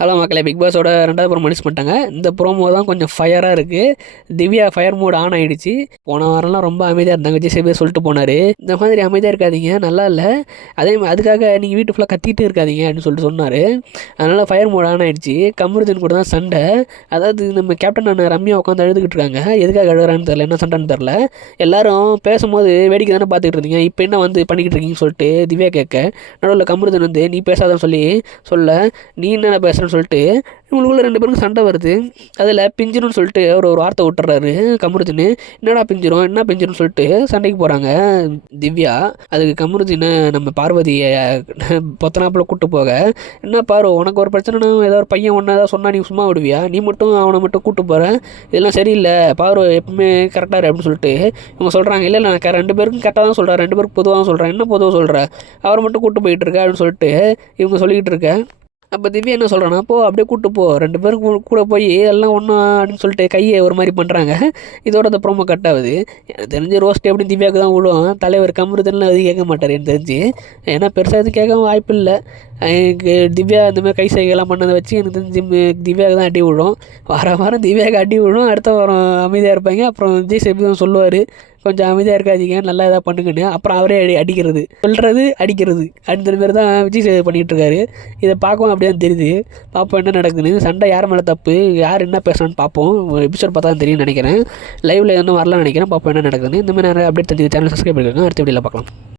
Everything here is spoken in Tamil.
ஹலோ மக்களே, பிக் பாஸோட 2வது ப்ரோமோ ரிலீஸ் பண்ணிட்டாங்க. இந்த ப்ரோமோ தான் கொஞ்சம் ஃபயராக இருக்குது. திவ்யா ஃபயர் மோட் ஆன் ஆகிடுச்சு. போன வாரம்லாம் ரொம்ப அமைதியாக இருந்தாங்க. விஜய் சேதுபதி சொல்லிட்டு போனார், இந்த மாதிரி அமைதியாக இருக்காதீங்க, நல்லா இல்லை. அதுக்காக நீங்கள் வீட்டு ஃபுல்லாக கத்திட்டு இருக்காதீங்க அப்படின்னு சொல்லிட்டு சொன்னார். அதனால் ஃபயர் மோட் ஆன் ஆகிடுச்சு. கமருதீன் கூட தான் சண்டை. அதாவது நம்ம கேப்டன் அண்ணன் ரம்யா உட்காந்து அழுதுகிட்டு இருக்காங்க. எதுக்காக அழுகிறான்னு தெரில, என்ன சண்டைன்னு தெரில. எல்லாரும் பேசும்போது வேடிக்கை தானே பார்த்துக்கிட்டு இருந்தீங்க, இப்போ என்ன வந்து பண்ணிக்கிட்டு இருக்கீங்கன்னு சொல்லிட்டு திவ்யா கேட்க, நடுவில் கமருதீன் வந்து நீ பேசாதான் சொல்ல நீ என்ன பேசுகிறேன்னு சொல்லிட்டு இவங்களுக்குள்ள 2 பேருக்கும் சண்டை வருது. அதில் பிஞ்சிரும்னு சொல்லிட்டு ஒரு வார்த்தை விட்டுறாரு கமருதீன். என்னடா பிஞ்சிரும், என்ன பிஞ்சிரும்னு சொல்லிட்டு சண்டைக்கு போகிறாங்க திவ்யா. அதுக்கு கமருதீனை நம்ம பார்வதியை பொத்தனாப்பில் கூப்பிட்டு போக, என்ன பாரு உனக்கு ஒரு பிரச்சனைனா ஏதாவது ஒரு பையன் ஒன்றா ஏதாவது சொன்னால் நீ சும்மா விடுவியா, நீ மட்டும் அவனை மட்டும் கூப்பிட்டு போகிற, இதெல்லாம் சரியில்லை, பாரு எப்பவுமே கரெக்டாக அப்படின்னு சொல்லிட்டு இவங்க சொல்கிறாங்க. இல்லை நான் 2 பேருக்கும் கரெக்டாக தான் சொல்கிறேன், 2 பேருக்கு பொதுவாக தான் சொல்கிறேன், என்ன பொதுவாக சொல்கிறேன், அவரை மட்டும் கூப்பிட்டு போயிட்டு இருக்க அப்படின்னு சொல்லிட்டு இவங்க சொல்லிக்கிட்டு இருக்கேன். அப்போ திவ்யா என்ன சொல்கிறான்னா, போ அப்படியே கூப்பிட்டு போ, 2 பேரும் கூட போய் எல்லாம் ஒன்றா அப்படின்னு சொல்லிட்டு கையை ஒரு மாதிரி பண்ணுறாங்க. இதோட அந்த ப்ரோமோ கட் ஆகுது. எனக்கு தெரிஞ்சு ரோஸ்ட் எப்படி திவ்யாவுக்கு தான் விடும். தலைவர் கமருதன்லாம் எதுவும் கேட்க மாட்டார் எனக்கு தெரிஞ்சு. ஏன்னா பெருசாக எதுவும் கேட்க வாய்ப்பு இல்லை. எனக்கு திவ்யா இந்த மாதிரி கை சைகைலாம் பண்ணதை வச்சு எனக்கு தெரிஞ்சு திவ்யாவுக்கு தான் அடி விடும். வாரம் திவ்யாவுக்கு அடி விடும், அடுத்த வாரம் அமைதியாக இருப்பாங்க. அப்புறம் விஜய் சேதுபதி தான் சொல்லுவார், கொஞ்சம் அமைதியாக இருக்காதீங்க, நல்லா எதாவது பண்ணுங்கன்னு. அப்புறம் அவரே அடிக்கிறது அடிக்கிறது அந்த மாதிரி தான் விஜய் சேதுபதி பண்ணிகிட்டு இருக்காரு. இதை பார்க்கவும் அப்படியே தான் தெரியுது. பார்ப்போம் என்ன நடக்குதுன்னு. சண்டை யார் மேலே தப்பு, யார் என்ன பேசுகிறான்னு பார்ப்போம். எபிசோட் பார்த்தா தான் தெரியும்னு நினைக்கிறேன். லைவில் இன்னும் வரலாம்னு நினைக்கிறேன். பார்ப்போம் என்ன நடக்குதுன்னு. இந்த மாதிரி நிறைய அப்டேட் தெரிஞ்சு சேனல் சப்ஸ்கிரைப் பண்ணிக்கோங்க. அடுத்த வீடியோவில் பார்க்கலாம்.